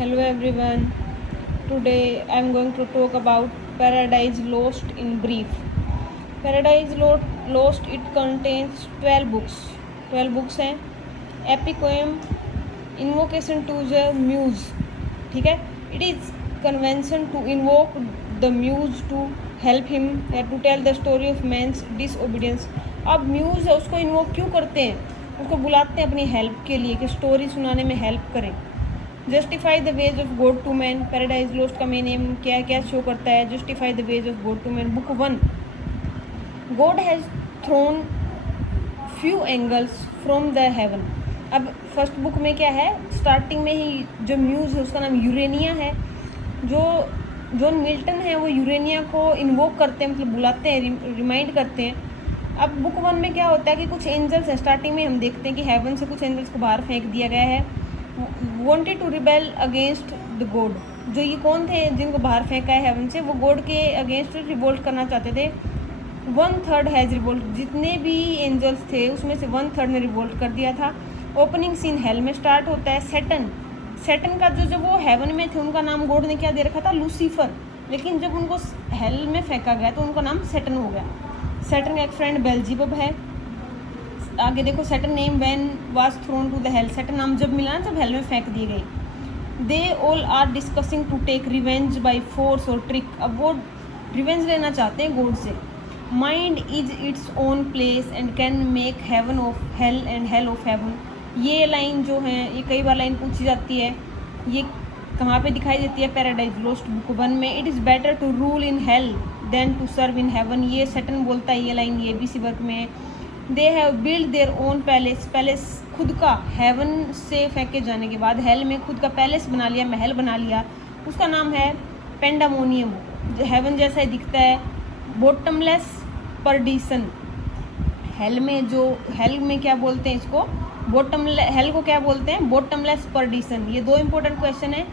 Hello everyone. Today I am going to talk about Paradise Lost in brief. Paradise Lost it contains 12 books. 12 books हैं. Epic poem, Invocation to the Muse. ठीक है. It is convention to invoke the muse to help him to tell the story of man's disobedience. अब muse है उसको invoke क्यों करते हैं? उसको बुलाते हैं अपनी हेल्प के लिए कि स्टोरी सुनाने में हेल्प करें. Justify the ways of God to man. Paradise Lost का मेन एम क्या क्या शो करता है? Justify the ways of God to man. Book 1. God has thrown few angels from the heaven. अब फर्स्ट बुक में क्या है? स्टार्टिंग में ही जो म्यूज है उसका नाम यूरेनिया है. जो जॉन मिल्टन है वो यूरेनिया को इन्वोक करते हैं, मतलब बुलाते हैं, रिमाइंड करते हैं. अब बुक 1 में क्या होता है कि कुछ एंजल्स हैं. स्टार्टिंग में हम देखते हैं कि हेवन से कुछ एंजल्स को बाहर फेंक दिया गया है. Wanted to rebel against the God. जो ये कौन थे जिनको बाहर फेंका है हेवन से? वो गॉड के अगेंस्ट रिवोल्ट करना चाहते थे. 1/3 हैज़ रिवोल्ट. जितने भी एंजल्स थे उसमें से 1/3 ने रिवोल्ट कर दिया था. ओपनिंग सीन हेल में स्टार्ट होता है. सैटन का जो जब वो हेवन में थे उनका नाम गॉड ने क्या दे रखा था? लूसीफर. लेकिन जब उनको हेल में फेंका गया तो उनका नाम सैटन हो गया. सैटन का एक फ्रेंड बेल्जीबब है. आगे देखो, Satan name when was thrown to the hell. Satan नाम जब मिला ना, जब हेल में फेंक दिए गए. They all are discussing to take revenge by force और ट्रिक. अब वो रिवेंज लेना चाहते हैं गॉड से. Mind is its own place and can make heaven of hell and hell of heaven. ये लाइन जो है ये कई बार लाइन पूछी जाती है. ये कहाँ पे दिखाई देती है? पैराडाइज लॉस्ट बुक 1 में. It is better to rule in hell than to serve in heaven. ये सैटन बोलता है ये लाइन, ये ABC वर्क में है. They have build their own palace. खुद का हेवन से फेंके जाने के बाद हेल में खुद का पैलेस बना लिया, महल बना लिया. उसका नाम है पेंडामोनियम. हेवन जैसा ही दिखता है. Bottomless perdition. हेल में क्या बोलते हैं इसको? हेल को क्या बोलते हैं? Bottomless perdition. ये 2 इंपॉर्टेंट क्वेश्चन है.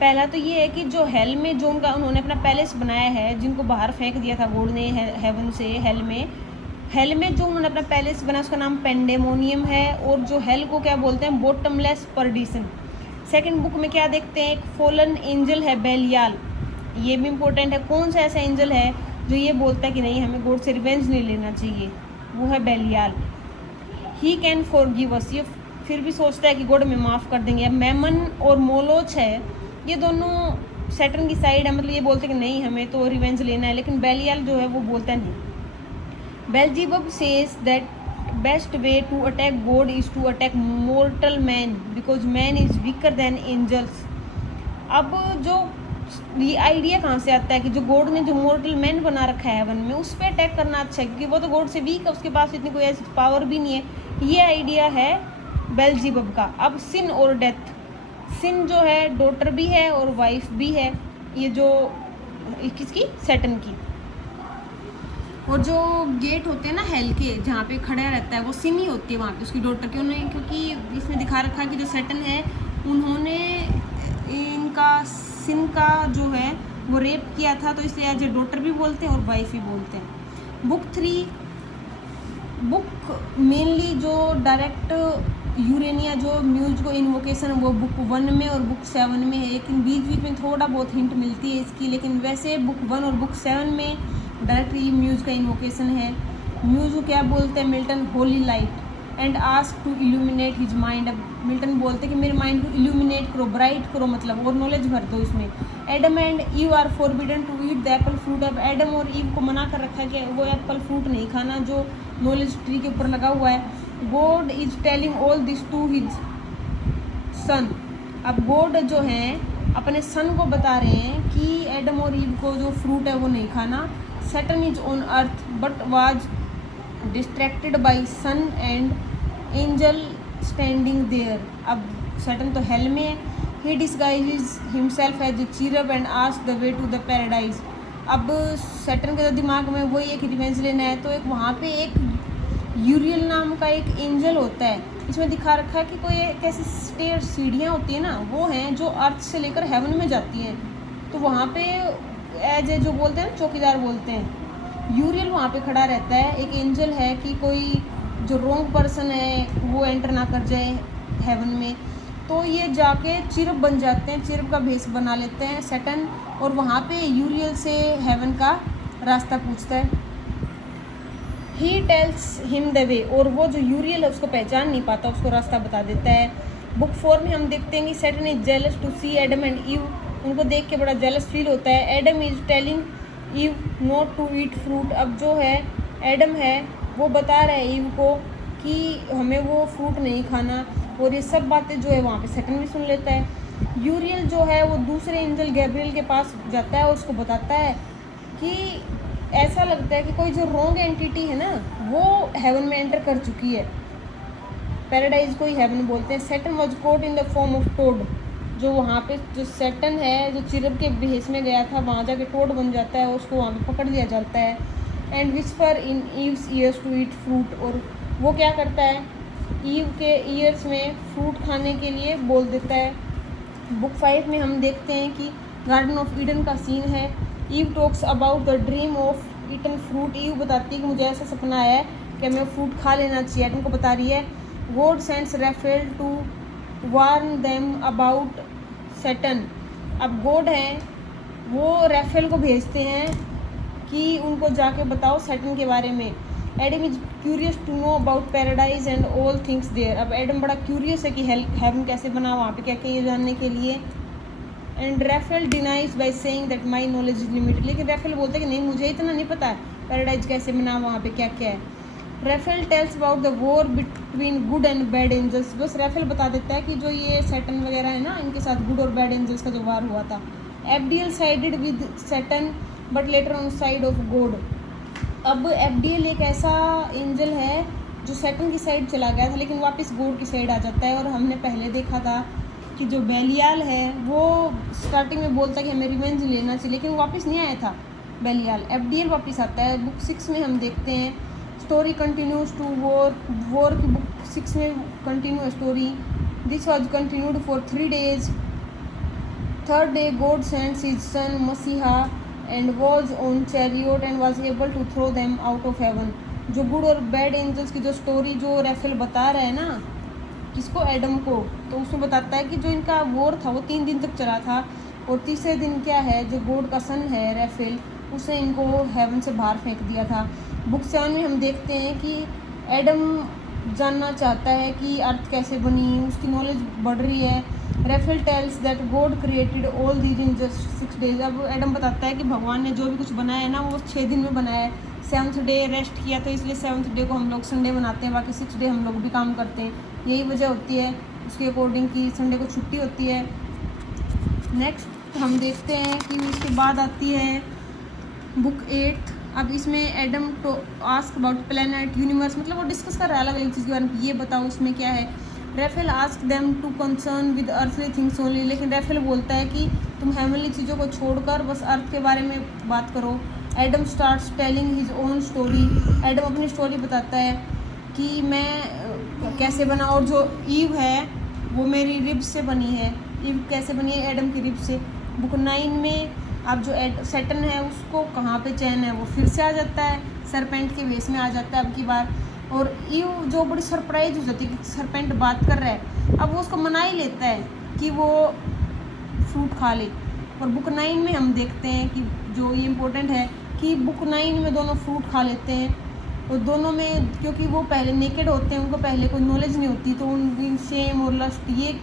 पहला तो ये है कि जो हेल में जो उन्होंने अपना पैलेस बनाया है, जिनको बाहर फेंक दिया था गॉड ने हेवन से, हेल में जो उन्होंने अपना पैलेस बना उसका नाम पेंडेमोनियम है. और जो हेल को क्या बोलते हैं? Bottomless perdition. सेकंड बुक में क्या देखते हैं? एक फॉलन एंजल है बेलियाल. ये भी इम्पोर्टेंट है. कौन सा ऐसा एंजल है जो ये बोलता है कि नहीं, हमें गॉड से रिवेंज नहीं लेना चाहिए? वो है बेलियाल. ही कैन फॉरगिव अस. ये फिर भी सोचता है कि गॉड में माफ़ कर देंगे. अब मैमन और मोलोच है, ये दोनों सैटर्न की साइड है, मतलब ये बोलते हैं कि नहीं हमें तो रिवेंज लेना है. लेकिन बेलियाल जो है वो बोलता नहीं. Beelzebub says that best way to attack God is to attack mortal man because man is weaker than angels. अब जो ये आइडिया कहाँ से आता है कि जो गॉड ने जो मोर्टल मैन बना रखा है हेवन में, उस पर अटैक करना अच्छा है क्योंकि वो तो गॉड से वीक है, उसके पास इतनी कोई ऐसी पावर भी नहीं है. ये आइडिया है बेल्जीबब का. अब सिन और डेथ. सिन जो है डॉटर भी है और वाइफ भी है. ये जो किसकी? सैटन की. और जो गेट होते हैं ना हेल के, जहाँ पे खड़ा रहता है, वो सिन ही होती है वहाँ पे उसकी डॉटर. क्यों नहीं? क्योंकि इसमें दिखा रखा है कि जो सैटन है उन्होंने इनका सिन का जो है वो रेप किया था, तो इसलिए एज ए डॉटर भी बोलते हैं और वाइफ भी बोलते हैं. बुक 3 बुक मेनली जो डायरेक्ट यूरेनिया जो म्यूज को इन्वोकेशन वो बुक 1 में और बुक 7 में है. लेकिन बीच में थोड़ा बहुत हिंट मिलती है इसकी. लेकिन वैसे बुक 1 और बुक 7 में डायरेक्टली म्यूज का इन्वोकेशन है. म्यूज को क्या बोलते हैं? Milton holy light and ask to illuminate his mind. अब मिल्टन बोलते हैं कि मेरे माइंड को इल्यूमिनेट करो, ब्राइट करो, मतलब और नॉलेज भर दो इसमें. Adam and Eve are forbidden to eat the apple fruit. अब एडम और ईव को मना कर रखा है कि वो एप्पल फ्रूट नहीं खाना जो नॉलेज ट्री के ऊपर लगा हुआ है. God is telling all this to his son. अब गॉड जो हैं अपने सन को बता रहे हैं कि एडम और ईव को जो फ्रूट है वो नहीं खाना. Satan is on earth but was distracted by sun and angel standing there. अब सैटर्न तो हेल में है. He disguises himself as a cherub and ask the way to the paradise. अब सैटर्न के दिमाग में वही एक रिवेंज लेना है, तो एक वहाँ पे एक यूरियल नाम का एक एंजल होता है. इसमें दिखा रखा है कि कोई एक ऐसी स्टेयर सीढ़ियाँ होती हैं ना, वो हैं जो अर्थ से लेकर हेवन में जाती हैं. तो वहाँ पे एज ए जो बोलते हैं चौकीदार बोलते हैं, यूरियल वहाँ पे खड़ा रहता है. एक एंजल है कि कोई जो रॉन्ग पर्सन है वो एंटर ना कर जाए हेवन में. तो ये जाके चिरप बन जाते हैं, चिरप का भेष बना लेते हैं सैटर्न, और वहाँ पे यूरियल से हेवन का रास्ता पूछता है। He tells him the way, और वो जो यूरियल है उसको पहचान नहीं पाता, उसको रास्ता बता देता है। बुक 4 में हम देखते हैं कि Saturn is jealous to see Adam and Eve, उनको देख के बड़ा जेलस फील होता है। Adam is telling Eve not to eat fruit, अब जो है एडम है वो बता रहा है ईव को कि हमें वो फ्रूट नहीं खाना, और ये सब बातें जो है वहाँ पे सैटर्न भी सुन लेता है। यूरियल जो है वो दूसरे एंजल गैब्रियल के पास जाता है और उसको बताता है कि ऐसा लगता है कि कोई जो रॉन्ग एंटिटी है ना वो हेवन में एंटर कर चुकी है, पैराडाइज को ही हेवन बोलते हैं। Saturn was caught in the form of toad, जो वहाँ पे जो सैटर्न है जो चिरप के भेष में गया था वहाँ जाके टोड बन जाता है, उसको वहाँ पे पकड़ लिया जाता है। And whisper in Eve's ears to eat fruit, और वो क्या करता है ईव के ईयर्स में फ्रूट खाने के लिए बोल देता है। बुक 5 में हम देखते हैं कि गार्डन ऑफ ईडन का सीन है। Eve talks about the dream of eaten fruit, ईव बताती है कि मुझे ऐसा सपना आया है कि हमें फ्रूट खा लेना चाहिए, एडम को बता रही है। God sends Raphael to warn them about Saturn, अब गॉड हैं वो रैफेल को भेजते हैं कि उनको जाके बताओ सैटर्न के बारे में। Adam is curious to know about paradise and all things there, अब एडम बड़ा क्यूरियस है कि हेवन कैसे बना, वहाँ पे क्या क्या ये जानने के लिए। And Raphael denies by saying that my knowledge is limited, लेकिन रैफेल बोलते हैं कि नहीं मुझे इतना नहीं पता है पैराडाइज कैसे बना, वहाँ पे क्या क्या है। Raphael tells about the war between good and bad angels, बस रैफेल बता देता है कि जो ये सैटर्न वगैरह है ना इनके साथ गुड और बैड एंजल्स का जो वार हुआ था। Abdiel sided with Satan but later on side of God, अब एबडियल एक ऐसा एंजल है जो सैटर्न की साइड चला गया था लेकिन वापस गॉड की साइड आ जाता है। और हमने पहले देखा था कि जो बेलियाल है वो स्टार्टिंग में बोलता है कि हमें रिवेंज लेना चाहिए, लेकिन वो वापस नहीं आया था बेलियाल, एबडियल वापस आता है। बुक 6 में हम देखते हैं स्टोरी कंटिन्यूज टू वॉर की बुक 6 में continue story. This was continued for 3 days। Third day God sends his son मसीहा and was on chariot and was able to throw them out of heaven, जो good और bad angels की जो story जो Raphael बता रहा है ना किसको, एडम को, तो उसमें बताता है कि जो इनका वॉर था वो 3 दिन तक चला था, और तीसरे दिन क्या है जो गॉड का सन है रैफेल उसने इनको हेवन से बाहर फेंक दिया था। बुक 7 में हम देखते हैं कि एडम जानना चाहता है कि अर्थ कैसे बनी, उसकी नॉलेज बढ़ रही है। Raphael tells that God created all these in just 6 days, अब एडम बताता है कि भगवान ने जो भी कुछ बनाया है ना वो 6 दिन में बनाया है। 7th डे रेस्ट किया, तो इसलिए 7th डे को हम लोग संडे बनाते हैं, बाकी 6 डे हम लोग भी काम करते हैं, यही वजह होती है उसके अकॉर्डिंग कि संडे को छुट्टी होती है। नेक्स्ट हम देखते हैं कि उसके बाद आती है बुक 8। अब इसमें एडम तो आस्क अबाउट प्लैनेट यूनिवर्स, मतलब वो डिस्कस कर रहा है अलग अलग चीज़ के बारे में, ये बताओ उसमें क्या है। Raphael ask them to concern with earthly things only, लेकिन रैफेल बोलता है कि तुम हेवनली चीज़ों को छोड़कर बस अर्थ के बारे में बात करो। Adam starts telling his own story, Adam अपनी स्टोरी बताता है कि मैं कैसे बना, और जो ईव है वो मेरी रिब्स से बनी है। ईव कैसे बनी है, एडम की रिब्स से। बुक 9 में अब जो सैटर्न है उसको कहाँ पे चैन है, वो फिर से आ जाता है, सरपेंट के वेस में आ जाता है अब की बार, और ईव जो बड़ी सरप्राइज हो जाती है कि सरपेंट बात कर रहा है, अब वो उसको मना ही लेता है कि वो फ्रूट खा ले। और बुक 9 में हम देखते हैं कि जो ये इम्पोर्टेंट है कि बुक 9 में दोनों फ्रूट खा लेते हैं, और दोनों में क्योंकि वो पहले नेकेड होते हैं, उनको पहले कोई नॉलेज नहीं होती, तो उनकी शेम और लस्ट ये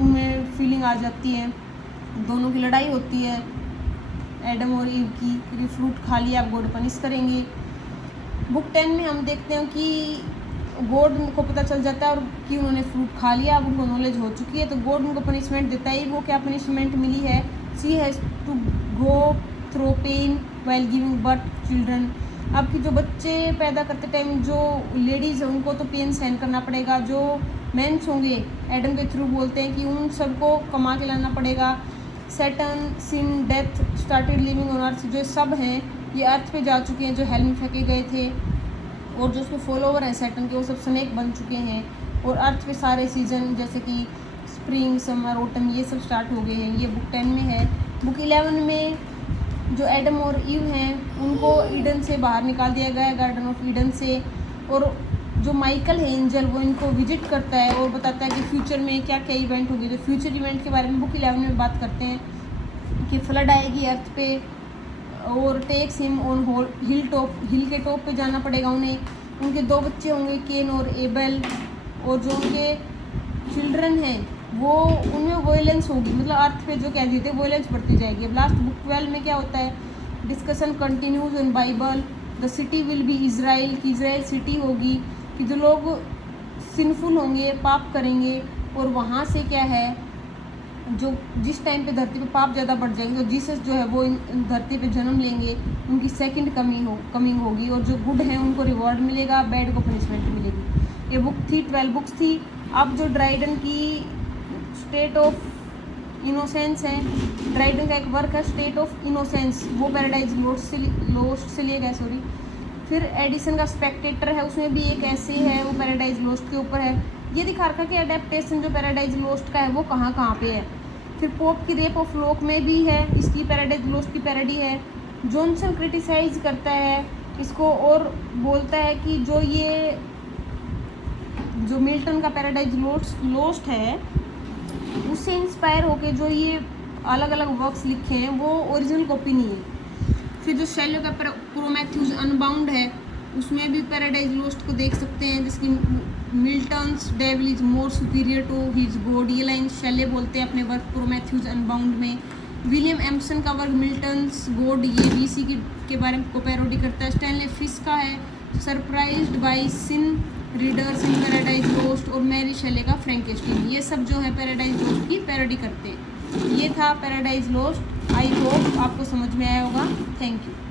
उनमें फीलिंग आ जाती है, दोनों की लड़ाई होती है एडम और ईव की, क्योंकि फ्रूट खा लिया अब गॉड पनिश करेंगे। बुक 10 में हम देखते हैं कि गॉड को पता चल जाता है और कि उन्होंने फ्रूट खा लिया, अब उनको नॉलेज हो चुकी है, तो गॉड उनको पनिशमेंट देता है। वो क्या पनिशमेंट मिली है, she has to go through pain while giving birth children, अब की जो बच्चे पैदा करते टाइम जो लेडीज़ हैं उनको तो पेन सहन करना पड़ेगा, जो मेंस होंगे एडम के थ्रू बोलते हैं कि उन सबको कमा के लाना पड़ेगा। Saturn sin death started living on earth, जो सब हैं ये अर्थ पे जा चुके हैं, जो हेल में फेंके गए थे, और जो उसके फॉलोवर हैं सैटर्न के वो सब स्नेक बन चुके हैं, और अर्थ पे सारे सीज़न जैसे कि स्प्रिंग समर ऑटम ये सब स्टार्ट हो गए हैं, ये बुक 10 में है। बुक 11 में जो एडम और ईव हैं उनको ईडन से बाहर निकाल दिया गया है, गार्डन ऑफ ईडन से, और जो माइकल है एंजल, वो इनको विजिट करता है और बताता है कि फ्यूचर में क्या क्या इवेंट होगी। तो फ्यूचर इवेंट के बारे में बुक 11 में बात करते हैं कि फ्लड आएगी अर्थ पे और टेक्स हिम ऑन हिल के टॉप पे जाना पड़ेगा उन्हें। उनके 2 बच्चे होंगे, केन और एबल, और जो उनके चिल्ड्रन हैं वो उनमें वोयलेंस होगी, मतलब अर्थ पे जो कह देते हैं वोयलेंस बढ़ती जाएगी। अब लास्ट बुक 12 में क्या होता है, discussion continues in Bible, the city will be Israel, की इज़राइल सिटी होगी, कि जो लोग सिनफुल होंगे, पाप करेंगे, और वहाँ से क्या है, जो जिस टाइम पे धरती पे पाप ज़्यादा बढ़ जाएंगे तो जीसस जो है वो इन धरती पे जन्म लेंगे, उनकी सेकंड कमिंग होगी, और जो गुड हैं उनको रिवॉर्ड मिलेगा, बैड को पनिशमेंट मिलेगी। ये बुक थी, 12 बुक्स थी। अब जो ड्राइडन की स्टेट ऑफ इनोसेंस है, ड्राइडन का एक वर्क है स्टेट ऑफ इनोसेंस, वो पैराडाइज लोस्ट से लिया गया, सॉरी। फिर एडिसन का स्पेक्टेटर है, उसमें भी एक ऐसे है, वो पैराडाइज लोस्ट के ऊपर है। ये दिखा रखा कि अडेप्टेशन जो पैराडाइज लोस्ट का है वो कहाँ कहाँ पे है। फिर पोप की रेप ऑफ लॉक में भी है, इसकी पैराडाइज लोस्ट की पैरोडी है। जॉनसन क्रिटिसाइज करता है इसको और बोलता है कि जो मिल्टन का पैराडाइज लोस्ट है उससे इंस्पायर होके जो ये अलग अलग वर्क्स लिखे हैं वो ओरिजिनल कॉपी नहीं है। फिर जो शैलो का प्रोमेथ्यूज अनबाउंड है, उसमें भी पैराडाइज लोस्ट को देख सकते हैं, जिसकी Milton's devil is more superior to his God, ये लाइन शैले बोलते हैं अपने वर्क प्रोमेथ्यूज अनबाउंड में। विलियम एम्सन का वर्क मिल्टन्स गॉड, ये भी इसी के बारे में को पैरोडी करता है। स्टैनले फिश का है surprised by sin readers in Paradise Lost, और मैरी शैले का फ्रैंकेस्टीन, ये सब जो है पैराडाइज लोस्ट की पैरोडी करते हैं। ये था पैराडाइज लोस्ट। आई होप आपको समझ में आया होगा। Thank you.